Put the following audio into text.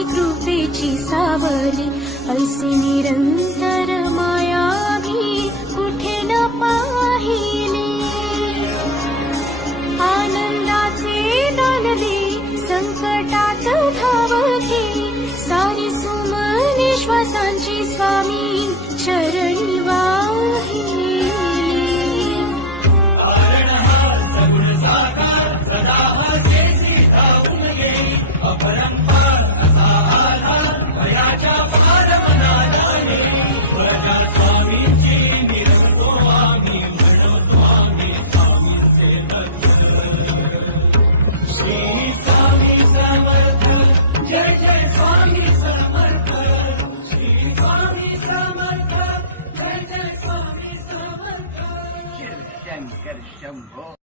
स्वामी कृपेची सावली, ऐसी निरंतर माया मी कुठे न पाहिली. आनंदाचे दान दे, संकटात धाव घे, सारी सुमने श्वासांची स्वामी